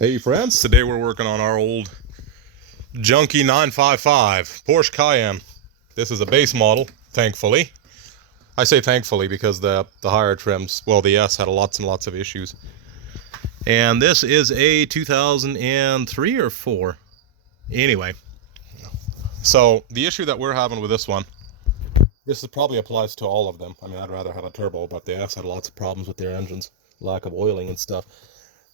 Hey friends, today we're working on our old junky 955 Porsche Cayenne. This is a base model, thankfully. I say thankfully because the higher trims, well, the S had lots and lots of issues. And this is a 2003 or 4. Anyway, so the issue that we're having with this one, this probably applies to all of them. I mean, I'd rather have a turbo, but the S had lots of problems with their engines, lack of oiling and stuff.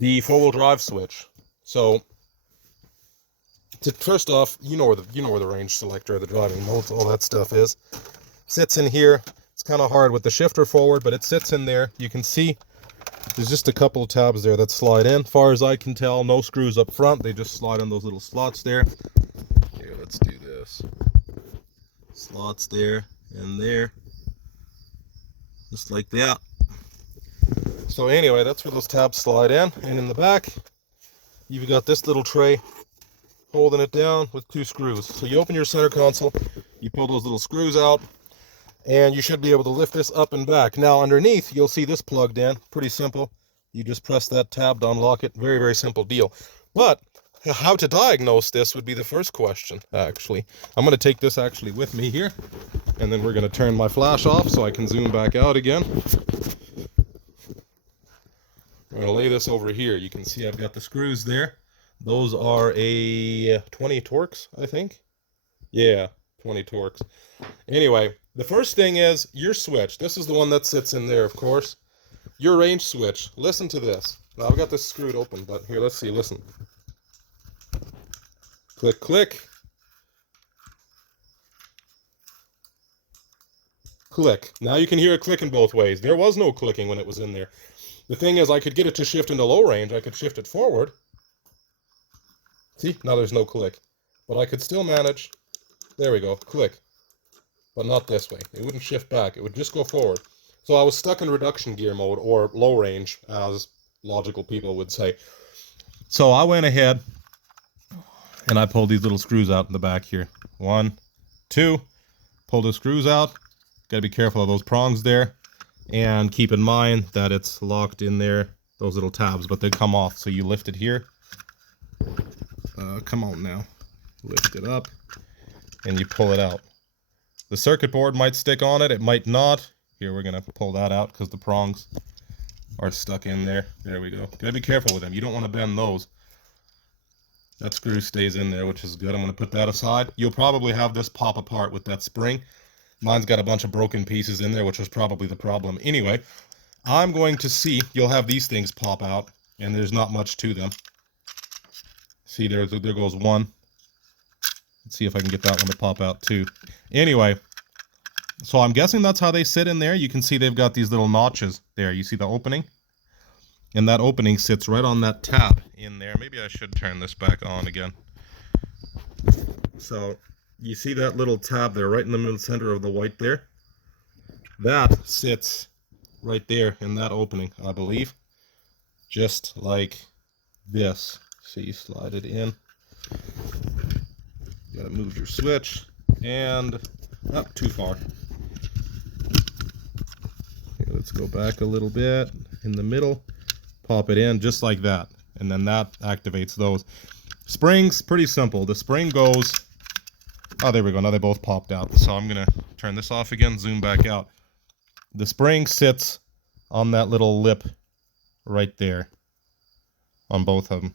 The four-wheel drive switch. So, first off, you know where the range selector, the driving modes, all that stuff is. Sits in here. It's kind of hard with the shifter forward, but it sits in there. You can see there's just a couple of tabs there that slide in. Far as I can tell, no screws up front. They just slide in those little slots there. Here, let's do this. Slots there and there, just like that. So anyway, that's where those tabs slide in. And in the back, you've got this little tray holding it down with 2 screws. So you open your center console, you pull those little screws out, and you should be able to lift this up and back. Now underneath, you'll see this plugged in. Pretty simple. You just press that tab to unlock it. Very, very simple deal. But how to diagnose this would be the first question, actually. I'm going to take this actually with me here, and then we're going to turn my flash off so I can zoom back out again. I'm going to lay this over here. You can see I've got the screws there. Those are a 20 Torx, I think. Yeah, 20 Torx. Anyway, the first thing is your switch. This is the one that sits in there, of course. Your range switch. Listen to this. Now, I've got this screwed open, but here, let's see. Listen. Click, click. Click. Now you can hear it clicking both ways. There was no clicking when it was in there. The thing is, I could get it to shift into low range. I could shift it forward. See? Now there's no click. But I could still manage. There we go. Click. But not this way. It wouldn't shift back. It would just go forward. So I was stuck in reduction gear mode, or low range, as logical people would say. So I went ahead and I pulled these little screws out in the back here. 1, 2. Pull the screws out. Got to be careful of those prongs there. And keep in mind that it's locked in there, those little tabs, but they come off. So you lift it here. Come on now. Lift it up. And you pull it out. The circuit board might stick on it. It might not. Here, we're going to pull that out because the prongs are stuck in there. There we go. Got to be careful with them. You don't want to bend those. That screw stays in there, which is good. I'm going to put that aside. You'll probably have this pop apart with that spring. Mine's got a bunch of broken pieces in there, which was probably the problem. Anyway, I'm going to see, you'll have these things pop out, and there's not much to them. See, there goes one. Let's see if I can get that one to pop out too. Anyway, so I'm guessing that's how they sit in there. You can see they've got these little notches there. You see the opening? And that opening sits right on that tab in there. Maybe I should turn this back on again. So you see that little tab there right in the middle center of the white there? That sits right there in that opening, I believe. Just like this. So you slide it in. You gotta move your switch. And not too far. Here, let's go back a little bit. In the middle. Pop it in just like that. And then that activates those. Springs, pretty simple. The spring goes... Oh, there we go. Now they both popped out. So I'm going to turn this off again, zoom back out. The spring sits on that little lip right there on both of them.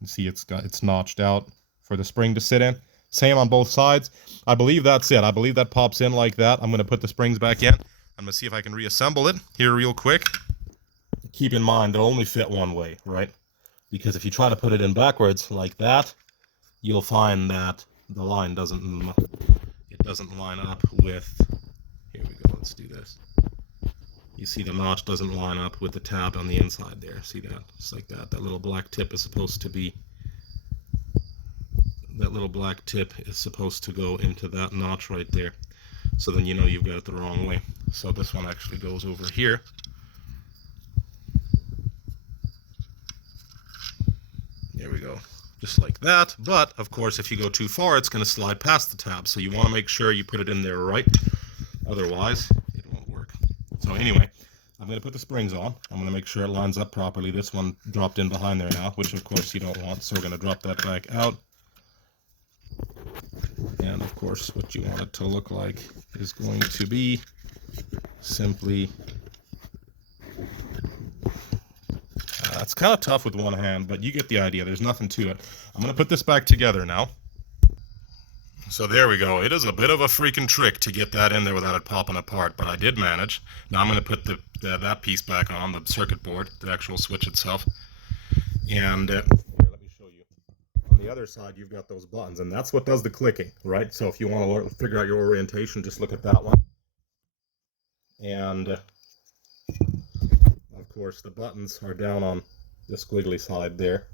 You see it's notched out for the spring to sit in. Same on both sides. I believe that's it. I believe that pops in like that. I'm going to put the springs back in. I'm going to see if I can reassemble it here real quick. Keep in mind, they'll only fit one way, right? Because if you try to put it in backwards like that, you'll find that the line doesn't line up with, here we go, let's do this. You see the notch doesn't line up with the tab on the inside there. See that? Just like that. That little black tip is supposed to be, that little black tip is supposed to go into that notch right there. So then you know you've got it the wrong way. So this one actually goes over here. There we go. Just like that. But, of course, if you go too far, it's going to slide past the tab. So you want to make sure you put it in there right. Otherwise, it won't work. So anyway, I'm going to put the springs on. I'm going to make sure it lines up properly. This one dropped in behind there now, which of course you don't want. So we're going to drop that back out. And of course what you want it to look like is going to be simply... it's kind of tough with one hand, but you get the idea. There's nothing to it. I'm going to put this back together now. So there we go. It is a bit of a freaking trick to get that in there without it popping apart, but I did manage. Now I'm going to put that piece back on, the circuit board, the actual switch itself. And here, let me show you. On the other side, you've got those buttons, and that's what does the clicking, right? So if you want to figure out your orientation, just look at that one. And of course, the buttons are down on the squiggly side there.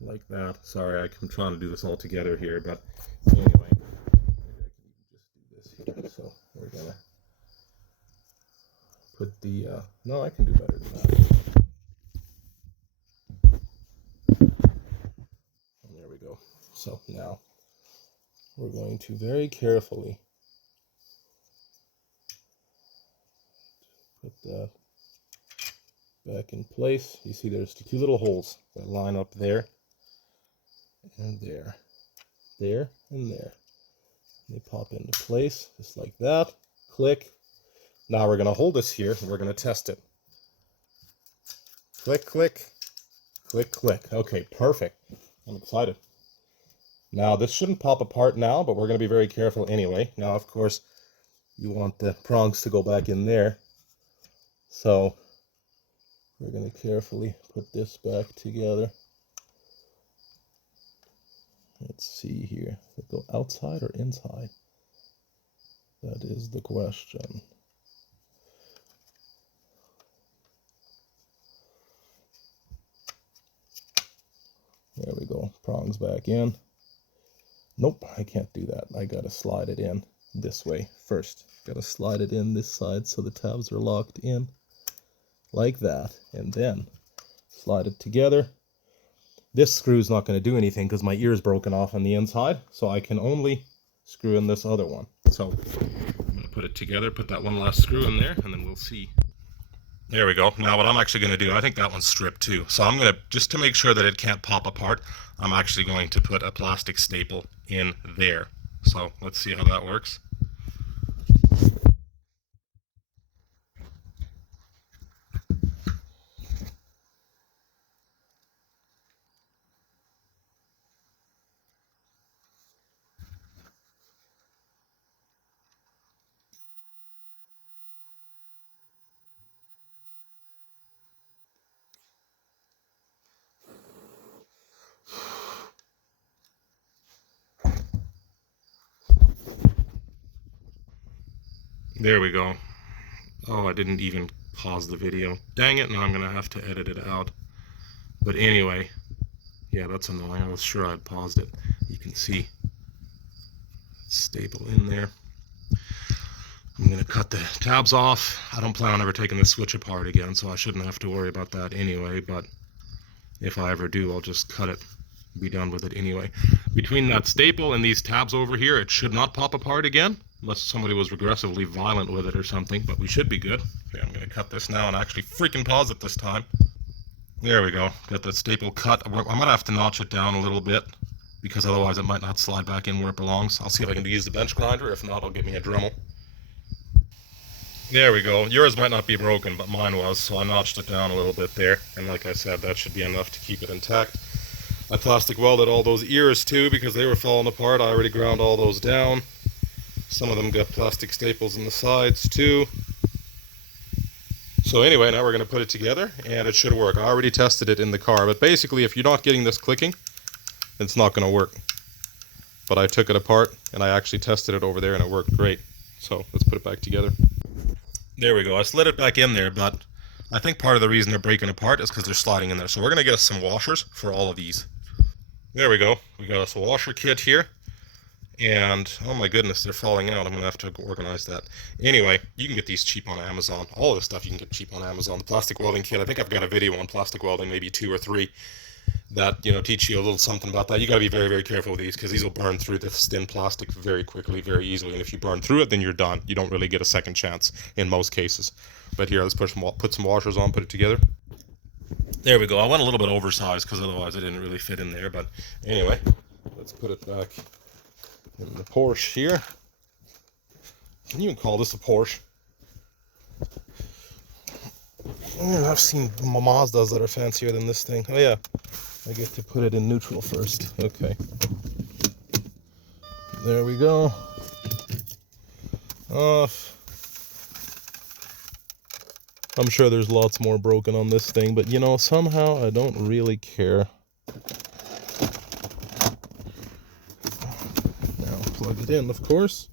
Like that. Sorry, I'm trying to do this all together here, but anyway, maybe I can just do this here. So we're gonna put the no, I can do better than that. There we go. So now we're going to very carefully put that back in place. You see there's two little holes that line up there and there, there and there. They pop into place just like that. Click. Now we're going to hold this here and we're going to test it. Click, click, click, click. Okay, perfect. I'm excited. Now this shouldn't pop apart now, but we're going to be very careful anyway. Now, of course, you want the prongs to go back in there. So we're going to carefully put this back together. Let's see here. Does it go outside or inside? That is the question. There we go. Prongs back in. Nope, I can't do that. I gotta slide it in this way first. Gotta slide it in this side so the tabs are locked in. Like that. And then slide it together. This screw's not going to do anything because my ear is broken off on the inside, so I can only screw in this other one. So I'm going to put it together, put that one last screw in there, and then we'll see. There we go. Now what I'm actually going to do, I think that one's stripped too. So I'm going to, just to make sure that it can't pop apart, I'm actually going to put a plastic staple in there. So let's see how that works. There we go. Oh, I didn't even pause the video. Dang it, now I'm going to have to edit it out. But anyway, yeah, that's annoying. I was sure I'd paused it. You can see staple in there. I'm going to cut the tabs off. I don't plan on ever taking this switch apart again, so I shouldn't have to worry about that anyway, but if I ever do, I'll just cut it and be done with it anyway. Between that staple and these tabs over here, it should not pop apart again, unless somebody was regressively violent with it or something, but we should be good. Okay, I'm going to cut this now and actually freaking pause it this time. There we go. Got that staple cut. I might have to notch it down a little bit, because otherwise it might not slide back in where it belongs. I'll see if I can use the bench grinder. If not, I'll get me a Dremel. There we go. Yours might not be broken, but mine was, so I notched it down a little bit there. And like I said, that should be enough to keep it intact. I plastic welded all those ears too, because they were falling apart. I already ground all those down. Some of them got plastic staples in the sides too. So anyway, now we're going to put it together, and it should work. I already tested it in the car, but basically if you're not getting this clicking, it's not going to work. But I took it apart, and I actually tested it over there, and it worked great. So let's put it back together. There we go. I slid it back in there, but I think part of the reason they're breaking apart is because they're sliding in there. So we're going to get us some washers for all of these. There we go. We got us a washer kit here. And, oh my goodness, they're falling out. I'm going to have to organize that. Anyway, you can get these cheap on Amazon. All this stuff you can get cheap on Amazon. The plastic welding kit, I think I've got a video on plastic welding, maybe 2 or 3. that, you know, teach you a little something about that. You got to be very, very careful with these because these will burn through the thin plastic very quickly, very easily. And if you burn through it, then you're done. You don't really get a second chance in most cases. But here, let's put some washers on, put it together. There we go. I went a little bit oversized because otherwise it didn't really fit in there. But anyway, let's put it back in the Porsche here. Can you even call this a Porsche? I've seen Mazdas that are fancier than this thing. Oh yeah, I get to put it in neutral first. Okay. There we go. Off. I'm sure there's lots more broken on this thing, but you know, somehow I don't really care. Now plug it in, of course.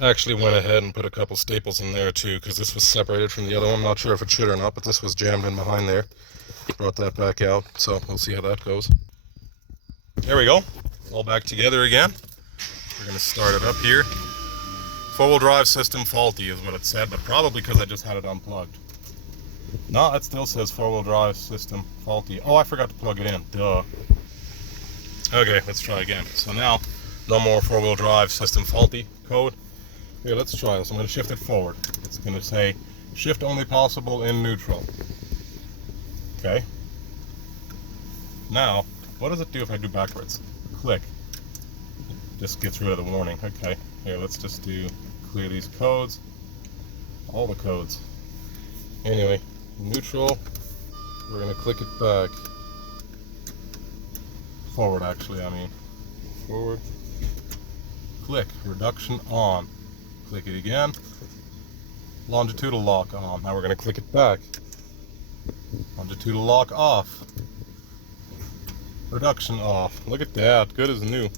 I actually went ahead and put a couple staples in there too, because this was separated from the other one. I'm not sure if it should or not, but this was jammed in behind there. Brought that back out, so we'll see how that goes. There we go. All back together again. We're going to start it up here. Four-wheel drive system faulty is what it said, but probably because I just had it unplugged. No, it still says four-wheel drive system faulty. Oh, I forgot to plug it in. Duh. Okay, let's try again. So now, no more four-wheel drive system faulty code. Here, let's try this. I'm going to shift it forward. It's going to say, shift only possible in neutral. Okay. Now, what does it do if I do backwards? Click. Just gets rid of the warning. Okay. Here, let's just clear these codes. All the codes. Anyway, neutral. We're going to click it back. Forward, actually, I mean. Forward. Click. Reduction on. Click it again. Longitudinal lock on. Now we're going to click it back. Longitudinal lock off. Reduction off. Look at that. Good as new.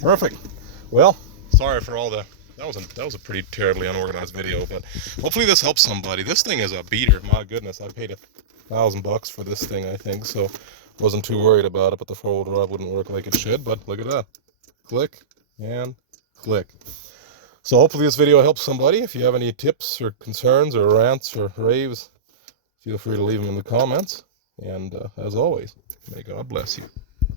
Perfect. Well, sorry for all the... That was a pretty terribly unorganized video, but hopefully this helps somebody. This thing is a beater. My goodness, I paid $1,000 for this thing, I think, so wasn't too worried about it, but the four-wheel drive wouldn't work like it should. But look at that. Click and click. So hopefully this video helps somebody. If you have any tips or concerns or rants or raves, feel free to leave them in the comments. And as always, may God bless you.